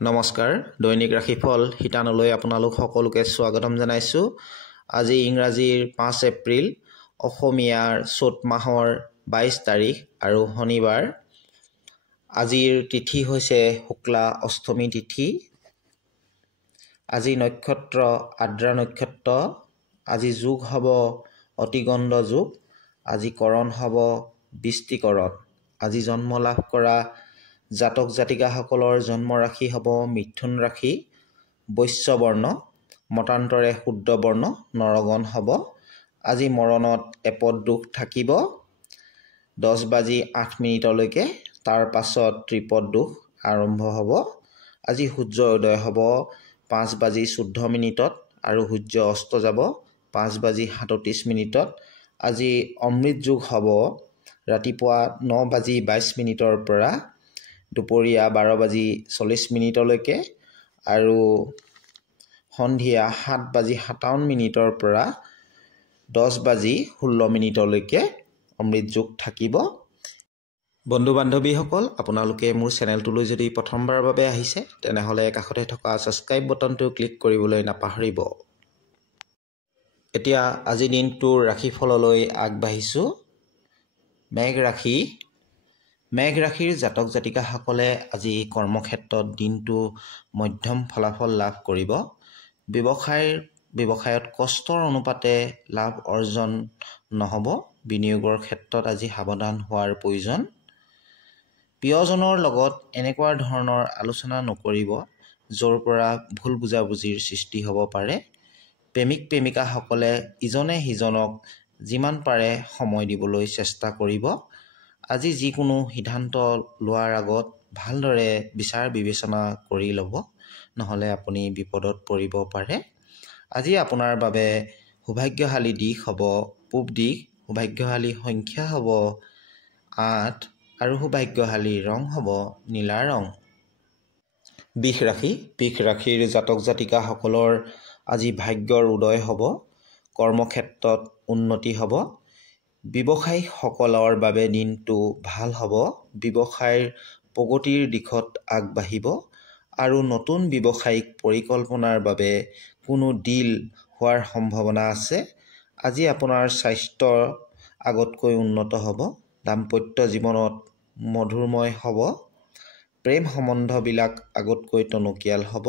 নমস্কাৰ দৈনিক ৰাশিফল হিতানলৈ আপোনালোক সকলোকে স্বাগতম জনাইছোঁ। আজি ইংৰাজীৰ 5 এপ্ৰিল, অসমীয়াৰ চ'ত মাহৰ 22 তাৰিখ আৰু শনিবাৰ। আজিৰ তিথি হৈছে শুক্লা অষ্টমী তিথি। আজি নক্ষত্ৰ আদ্ৰা নক্ষত্ৰ। আজি যোগ হ'ব অতিগণ্ড যোগ। আজি কৰণ হ'ব বৃষ্টিকৰণ। আজি জন্ম লাভ কৰা জাতক জাতিকাসকলৰ জন্ম ৰাশি হ'ব মিথুন ৰাশি, বৈশ্য বৰ্ণ, মতান্তৰে শুদ্ৰ বৰ্ণ, নৰগণ হ'ব। আজি মৰণত এপদ দুখ থাকিব 10:08 তাৰ পাছত ত্ৰিপদ দুখ আৰম্ভ হ'ব। আজি সূৰ্য উদয় হ'ব 5:14 আৰু সূৰ্য অস্ত যাব 5:37। আজি অমৃত যোগ হ'ব ৰাতিপুৱা 9:22 পৰা দুপৰীয়া 12:40 আৰু সন্ধিয়া 7:57 পৰা 10:16 অমৃত যোগ থাকিব। বন্ধু বান্ধৱীসকল, আপোনালোকে মোৰ চেনেলটোলৈ যদি প্ৰথমবাৰৰ বাবে আহিছে তেনেহ'লে কাষতে থকা ছাবস্ক্ৰাইব বটনটো ক্লিক কৰিবলৈ নাপাহৰিব। এতিয়া আজি দিনটোৰ ৰাশিফললৈ আগবাঢ়িছোঁ। মেঘ ৰাশি। মেঘ ৰাশিৰ জাতক জাতিকাসকলে আজি কৰ্মক্ষেত্ৰত দিনটো মধ্যম ফলাফল লাভ কৰিব। ব্যৱসায়ত কষ্টৰ অনুপাতে লাভ অৰ্জন নহ'ব। বিনিয়োগৰ ক্ষেত্ৰত আজি সাৱধান হোৱাৰ প্ৰয়োজন। প্ৰিয়জনৰ লগত এনেকুৱা ধৰণৰ আলোচনা নকৰিব য'ৰ পৰা ভুল বুজাবুজিৰ সৃষ্টি হ'ব পাৰে। প্ৰেমিক প্ৰেমিকাসকলে ইজনে সিজনক যিমান পাৰে সময় দিবলৈ চেষ্টা কৰিব। আজি যিকোনো সিদ্ধান্ত লোৱাৰ আগত ভালদৰে বিচাৰ বিবেচনা কৰি ল'ব, নহ'লে আপুনি বিপদত পৰিব পাৰে। আজি আপোনাৰ বাবে সৌভাগ্যশালী দিশ হ'ব পূব দিশ, সৌভাগ্যশালী সংখ্যা হ'ব 8 আৰু সৌভাগ্যশালী ৰং হ'ব নীলা ৰং। বৃষ ৰাশি। বৃষ ৰাশিৰ জাতক জাতিকাসকলৰ আজি ভাগ্যৰ উদয় হ'ব। কৰ্মক্ষেত্ৰত উন্নতি হ'ব। ব্যৱসায়ীসকলৰ বাবে দিনটো ভাল হ'ব। ব্যৱসায়ৰ প্ৰগতিৰ দিশত আগবাঢ়িব আৰু নতুন ব্যৱসায়িক পৰিকল্পনাৰ বাবে কোনো ডিল হোৱাৰ সম্ভাৱনা আছে। আজি আপোনাৰ স্বাস্থ্য আগতকৈ উন্নত হ'ব। দাম্পত্য জীৱনত মধুৰময় হ'ব। প্ৰেম সম্বন্ধবিলাক আগতকৈ টনকিয়াল হ'ব।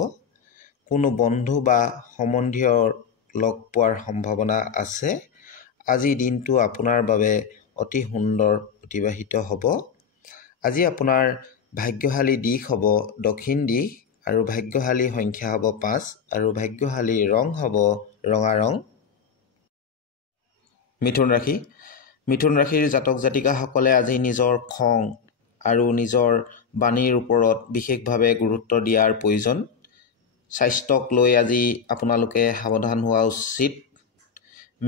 কোনো বন্ধু বা সম্বন্ধীয়ৰ লগ পোৱাৰ সম্ভাৱনা আছে। আজি দিনটো আপোনাৰ বাবে অতি সুন্দৰ অতিবাহিত হ'ব। আজি আপোনাৰ ভাগ্যশালী দিশ হ'ব দক্ষিণ দিশ আৰু ভাগ্যশালী সংখ্যা হ'ব 5 আৰু ভাগ্যশালী ৰং হ'ব ৰঙা ৰং। মিথুন ৰাশি। মিথুন ৰাশিৰ জাতক জাতিকাসকলে আজি নিজৰ খং আৰু নিজৰ বাণীৰ ওপৰত বিশেষভাৱে গুৰুত্ব দিয়াৰ প্ৰয়োজন। স্বাস্থ্যক লৈ আজি আপোনালোকে সাৱধান হোৱা উচিত।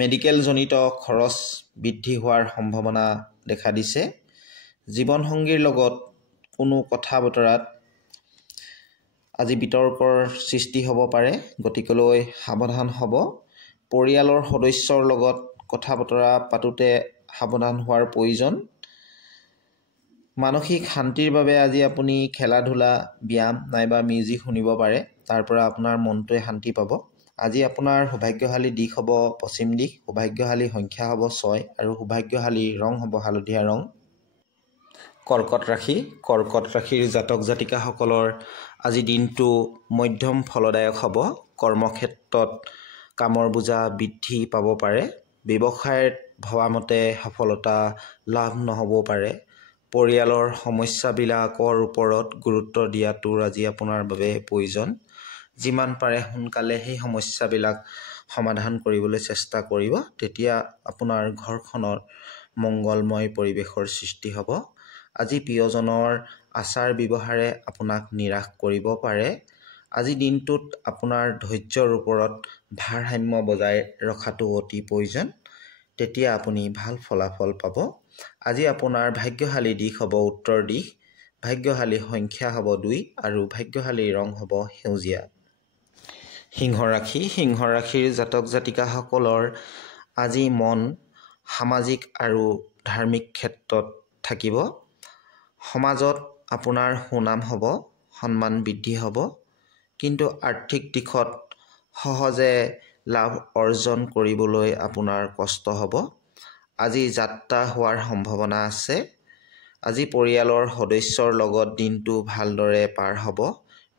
মেডিকেলজনিত খৰচ বৃদ্ধি হোৱাৰ সম্ভাৱনা দেখা দিছে। জীৱনসংগীৰ লগত কোনো কথা বতৰাত আজি বিতৰ্কৰ সৃষ্টি হ'ব পাৰে, গতিকেলৈ সাৱধান হ'ব। পৰিয়ালৰ সদস্যৰ লগত কথা বতৰা পাতোঁতে সাৱধান হোৱাৰ প্ৰয়োজন। মানসিক শান্তিৰ বাবে আজি আপুনি খেলা ধূলা, ব্যায়াম নাইবা মিউজিক শুনিব পাৰে। তাৰ পৰা আপোনাৰ মনটোৱে শান্তি পাব। আজি আপোনাৰ সৌভাগ্যশালী দিশ হ'ব পশ্চিম দিশ, সৌভাগ্যশালী সংখ্যা হ'ব 6 আৰু সৌভাগ্যশালী ৰং হ'ব হালধীয়া ৰং। কৰ্কট ৰাশি। কৰ্কট ৰাশিৰ জাতক জাতিকাসকলৰ আজি দিনটো মধ্যম ফলদায়ক হ'ব। কৰ্মক্ষেত্ৰত কামৰ বোজা বৃদ্ধি পাব পাৰে। ব্যৱসায়ত ভবামতে সফলতা লাভ নহ'বও পাৰে। পৰিয়ালৰ সমস্যাবিলাকৰ ওপৰত গুৰুত্ব দিয়াটো আজি আপোনাৰ বাবে প্ৰয়োজন। যিমান পাৰে সোনকালে সেই সমস্যাবিলাক সমাধান কৰিবলৈ চেষ্টা কৰিব, তেতিয়া আপোনাৰ ঘৰখনৰ মংগলময় পৰিৱেশৰ সৃষ্টি হ'ব। আজি প্ৰিয়জনৰ আচাৰ ব্যৱহাৰে আপোনাক নিৰাশ কৰিব পাৰে। আজি দিনটোত আপোনাৰ ধৈৰ্যৰ ওপৰত ভাৰসাম্য বজাই ৰখাটো অতি প্ৰয়োজন, তেতিয়া আপুনি ভাল ফলাফল পাব। আজি আপোনাৰ ভাগ্যশালী দিশ হ'ব উত্তৰ দিশ, ভাগ্যশালী সংখ্যা হ'ব 2 আৰু ভাগ্যশালী ৰং হ'ব সেউজীয়া। সিংহ ৰাশি। সিংহ ৰাশিৰ জাতক জাতিকাসকলৰ আজি মন সামাজিক আৰু ধাৰ্মিক ক্ষেত্ৰত থাকিব। সমাজত আপোনাৰ সুনাম হ'ব। সন্মান বৃদ্ধি হ'ব, কিন্তু আৰ্থিক দিশত সহজে লাভ অৰ্জন কৰিবলৈ আপোনাৰ কষ্ট হ'ব। আজি যাত্ৰা হোৱাৰ সম্ভাৱনা আছে। আজি পৰিয়ালৰ সদস্যৰ লগত দিনটো ভালদৰে পাৰ হ'ব।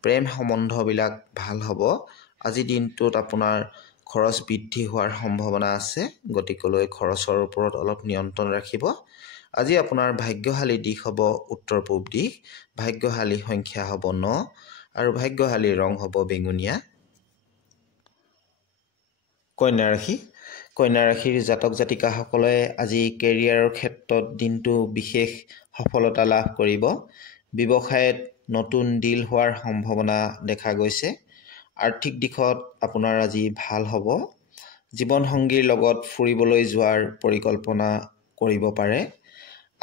প্ৰেম সম্বন্ধবিলাক ভাল হ'ব। আজি দিনটোত আপোনাৰ খৰচ বৃদ্ধি হোৱাৰ সম্ভাৱনা আছে, গতিকেলৈ খৰচৰ ওপৰত অলপ নিয়ন্ত্ৰণ ৰাখিব। আজি আপোনাৰ ভাগ্যশালী দিশ হ'ব উত্তৰ পূব দিশ, ভাগ্যশালী সংখ্যা হ'ব 9 আৰু ভাগ্যশালী ৰং হ'ব বেঙুনীয়া। কন্যা ৰাশি। কন্যা ৰাশিৰ জাতক জাতিকাসকলে আজি কেৰিয়াৰৰ ক্ষেত্ৰত দিনটো বিশেষ সফলতা লাভ কৰিব। ব্যৱসায়ত নতুন ডিল হোৱাৰ সম্ভাৱনা দেখা গৈছে। আৰ্থিক দিশত আপোনাৰ আজি ভাল হ'ব। জীৱনসংগীৰ লগত ফুৰিবলৈ যোৱাৰ পৰিকল্পনা কৰিব পাৰে।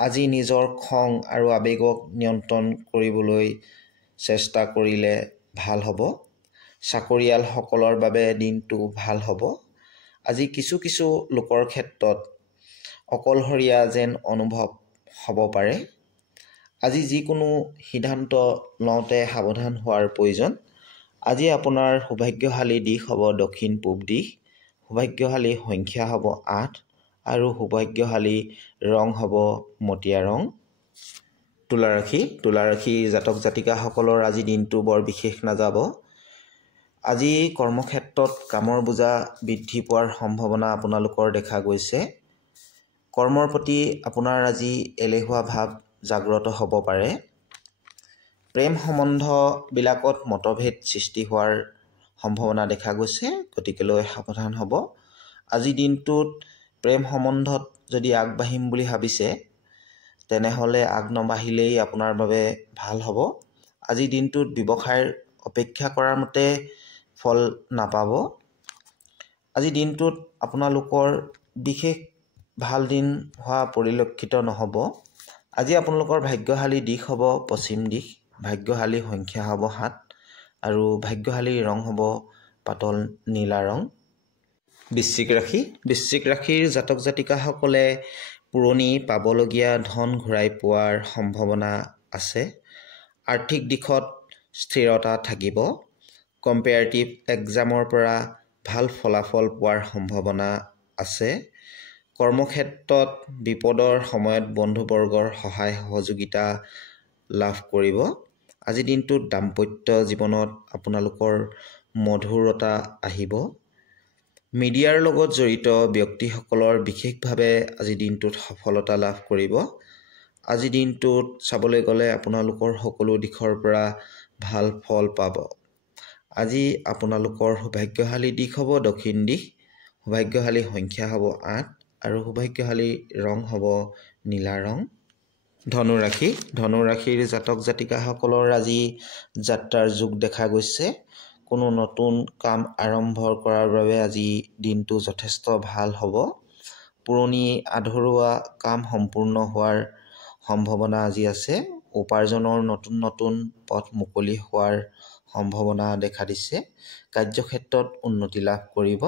আজি নিজৰ খং আৰু আৱেগক নিয়ন্ত্ৰণ কৰিবলৈ চেষ্টা কৰিলে ভাল হ'ব। চাকৰিয়ালসকলৰ বাবে দিনটো ভাল হ'ব। আজি কিছু কিছু লোকৰ ক্ষেত্ৰত অকলশৰীয়া যেন অনুভৱ হ'ব পাৰে। আজি যিকোনো সিদ্ধান্ত লওঁতে সাৱধান হোৱাৰ প্ৰয়োজন। আজি আপোনাৰ সৌভাগ্যশালী দিশ হ'ব দক্ষিণ পূব দিশ, সৌভাগ্যশালী সংখ্যা হ'ব 8 আৰু সৌভাগ্যশালী ৰং হ'ব মটীয়া ৰং। তুলা ৰাশি। তুলা ৰাশিৰ জাতক জাতিকাসকলৰ আজি দিনটো বৰ বিশেষ নাযাব। আজি কৰ্মক্ষেত্ৰত কামৰ বোজা বৃদ্ধি পোৱাৰ সম্ভাৱনা আপোনালোকৰ দেখা গৈছে। কৰ্মৰ প্ৰতি আপোনাৰ আজি এলেহুৱা ভাৱ জাগ্ৰত হ'ব পাৰে। প্ৰেম সম্বন্ধবিলাকত মতভেদ সৃষ্টি হোৱাৰ সম্ভাৱনা দেখা গৈছে, গতিকেলৈ সাৱধান হ'ব। আজি দিনটোত প্ৰেম সম্বন্ধত যদি আগবাঢ়িম বুলি ভাবিছে, তেনেহ'লে আগ নবাঢ়িলেই আপোনাৰ বাবে ভাল হ'ব। আজি দিনটোত ব্যৱসায়ৰ অপেক্ষা কৰাৰ মতে ফল নাপাব। আজি দিনটোত আপোনালোকৰ বিশেষ ভাল দিন হোৱা পৰিলক্ষিত নহ'ব। আজি আপোনালোকৰ ভাগ্যশালী দিশ হ'ব পশ্চিম দিশ, ভাগ্যশালী সংখ্যা হ'ব 7 আৰু ভাগ্যশালী ৰং হ'ব পাতল নীলা ৰং। বৃশ্চিক ৰাশি। বৃশ্চিক ৰাশিৰ জাতক জাতিকাসকলে পুৰণি পাবলগীয়া ধন ঘূৰাই পোৱাৰ সম্ভাৱনা আছে। আৰ্থিক দিশত স্থিৰতা থাকিব। কম্পেয়াৰটিভ এক্সামৰ পৰা ভাল ফলাফল পোৱাৰ সম্ভাৱনা আছে। কৰ্মক্ষেত্ৰত বিপদৰ সময়ত বন্ধুবৰ্গৰ সহায় সহযোগিতা লাভ কৰিব। আজি দিনটোত দাম্পত্য জীৱনত আপোনালোকৰ মধুৰতা আহিব। মিডিয়াৰ লগত জড়িত ব্যক্তিসকলৰ বিশেষভাৱে আজি দিনটোত সফলতা লাভ কৰিব। আজি দিনটোত চাবলৈ গ'লে আপোনালোকৰ সকলো দিশৰ পৰা ভাল ফল পাব। আজি আপোনালোকৰ সৌভাগ্যশালী দিশ হ'ব দক্ষিণ দিশ, সৌভাগ্যশালী সংখ্যা হ'ব 8 আৰু সৌভাগ্যশালী ৰং হ'ব নীলা ৰং। ধনু ৰাশি। ধনু ৰাশিৰ জাতক জাতিকাসকলৰ আজি যাত্ৰাৰ যোগ দেখা গৈছে। কোনো নতুন কাম আৰম্ভ কৰাৰ বাবে আজি দিনটো যথেষ্ট ভাল হ'ব। পুৰণি আধৰুৱা কাম সম্পূৰ্ণ হোৱাৰ সম্ভাৱনা আজি আছে। উপাৰ্জনৰ নতুন নতুন পথ মুকলি হোৱাৰ সম্ভাৱনা দেখা দিছে। কাৰ্যক্ষেত্ৰত উন্নতি লাভ কৰিব।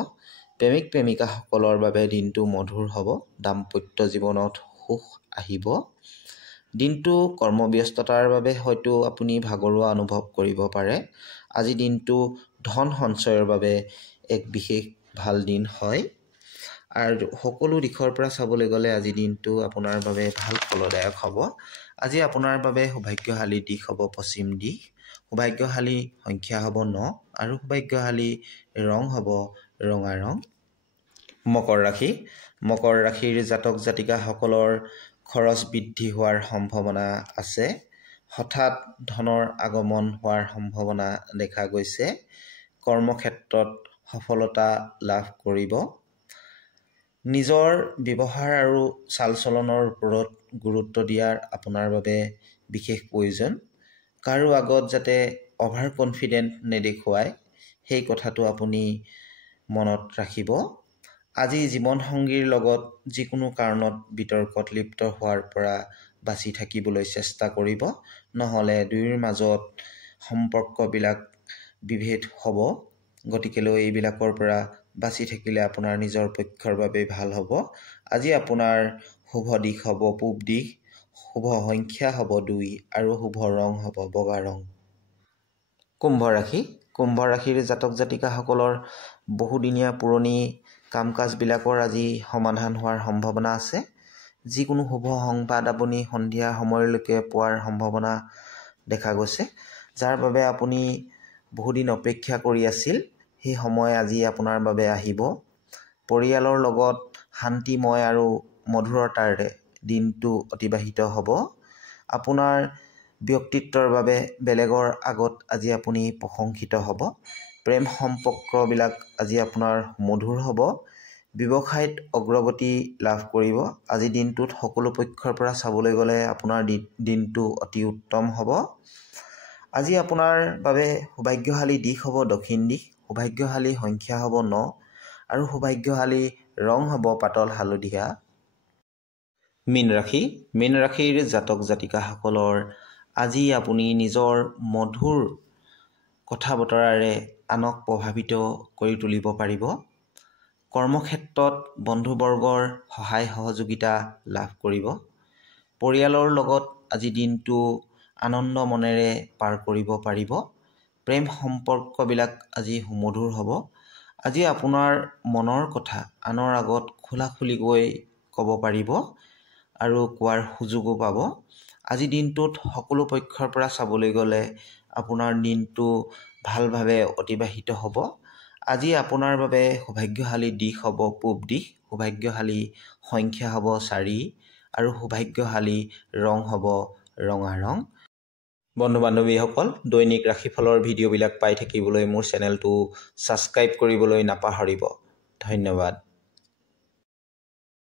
প্ৰেমিক প্ৰেমিকাসকলৰ বাবে দিনটো মধুৰ হ'ব। দাম্পত্য জীৱনত সুখ আহিব। দিনটো কৰ্মব্যস্ততাৰ বাবে হয়তো আপুনি ভাগৰুৱা অনুভৱ কৰিব পাৰে। আজি দিনটো ধন সঞ্চয়ৰ বাবে এক বিশেষ ভাল দিন হয়। আৰু সকলো দিশৰ পৰা চাবলৈ গ'লে আজি দিনটো আপোনাৰ বাবে ভাল ফলদায়ক হ'ব। আজি আপোনাৰ বাবে সৌভাগ্যশালী দিশ হ'ব পশ্চিম দিশ, সৌভাগ্যশালী সংখ্যা হ'ব 9 আৰু সৌভাগ্যশালী ৰং হ'ব ৰঙা ৰং। মকৰ ৰাশি। মকৰ ৰাশিৰ জাতক জাতিকাসকলৰ খৰচ বৃদ্ধি হোৱাৰ সম্ভাৱনা আছে। হঠাৎ ধনৰ আগমন হোৱাৰ সম্ভাৱনা দেখা গৈছে। কৰ্মক্ষেত্ৰত সফলতা লাভ কৰিব। নিজৰ ব্যৱহাৰ আৰু চাল চলনৰ ওপৰত গুৰুত্ব দিয়াৰ আপোনাৰ বাবে বিশেষ প্ৰয়োজন। কাৰো আগত যাতে অভাৰ কনফিডেণ্ট নেদেখুৱায়, সেই কথাটো আপুনি মনত ৰাখিব। আজি জীৱনসংগীৰ লগত যিকোনো কাৰণত বিতৰ্কত লিপ্ত হোৱাৰ পৰা বাচি থাকিবলৈ চেষ্টা কৰিব, নহ'লে দুয়োৰ মাজত সম্পৰ্কবিলাক বিভেদ হ'ব। গতিকেলৈ এইবিলাকৰ পৰা বাচি থাকিলে আপোনাৰ নিজৰ পক্ষৰ বাবে ভাল হ'ব। আজি আপোনাৰ শুভ দিশ হ'ব পূব দিশ, শুভ সংখ্যা হ'ব 2 আৰু শুভ ৰং হ'ব বগা ৰং। কুম্ভ ৰাশিৰ জাতক জাতিকাসকলৰ বহুদিনীয়া পুৰণি কাম কাজবিলাকৰ আজি সমাধান হোৱাৰ সম্ভাৱনা আছে। যিকোনো শুভ সংবাদ আপুনি সন্ধিয়া সময়লৈকে পোৱাৰ সম্ভাৱনা দেখা গৈছে, যাৰ বাবে আপুনি বহুদিন অপেক্ষা কৰি আছিল। সেই সময় আজি আপোনাৰ বাবে আহিব। পৰিয়ালৰ লগত শান্তিময় আৰু মধুৰতাৰে দিনটো অতিবাহিত হ'ব। আপোনাৰ ব্যক্তিত্বৰ বাবে বেলেগৰ আগত আজি আপুনি প্ৰশংসিত হ'ব। প্ৰেম সম্পৰ্কবিলাক আজি আপোনাৰ মধুৰ হ'ব। ব্যৱসায়ত অগ্ৰগতি লাভ কৰিব। আজি দিনটোত সকলো পক্ষৰ পৰা চাবলৈ গ'লে আপোনাৰ দিনটো অতি উত্তম হ'ব। আজি আপোনাৰ বাবে সৌভাগ্যশালী দিশ হ'ব দক্ষিণ দিশ। সৌভাগ্যশালী সংখ্যা হ'ব 9 আৰু সৌভাগ্যশালী ৰং হ'ব পাতল হালধীয়া। মীন ৰাশিৰ জাতক জাতিকাসকলৰ আজি আপুনি নিজৰ মধুৰ কথা বতৰাৰে আনক প্ৰভাৱিত কৰি তুলিব পাৰিব। কৰ্মক্ষেত্ৰত বন্ধুবৰ্গৰ সহায় সহযোগিতা লাভ কৰিব। পৰিয়ালৰ লগত আজি দিনটো আনন্দ মনেৰে পাৰ কৰিব পাৰিব। প্ৰেম সম্পৰ্কবিলাক আজি সুমধুৰ হ'ব। আজি আপোনাৰ মনৰ কথা আনৰ আগত খোলাখুলিকৈ ক'ব পাৰিব আৰু কোৱাৰ সুযোগো পাব। আজি দিনটোত সকলো পক্ষৰ পৰা চাবলৈ গ'লে আপোনাৰ দিনটো ভালভাৱে অতিবাহিত হ'ব। আজি আপোনাৰ বাবে সৌভাগ্যশালী দিশ হ'ব পূব দিশ। সৌভাগ্যশালী সংখ্যা হ'ব 4 আৰু সৌভাগ্যশালী ৰং হ'ব ৰঙা ৰং। বন্ধু বান্ধৱীসকল, দৈনিক ৰাশিফলৰ ভিডিঅ'বিলাক পাই থাকিবলৈ মোৰ চেনেলটো ছাবস্ক্ৰাইব কৰিবলৈ নাপাহৰিব। ধন্যবাদ।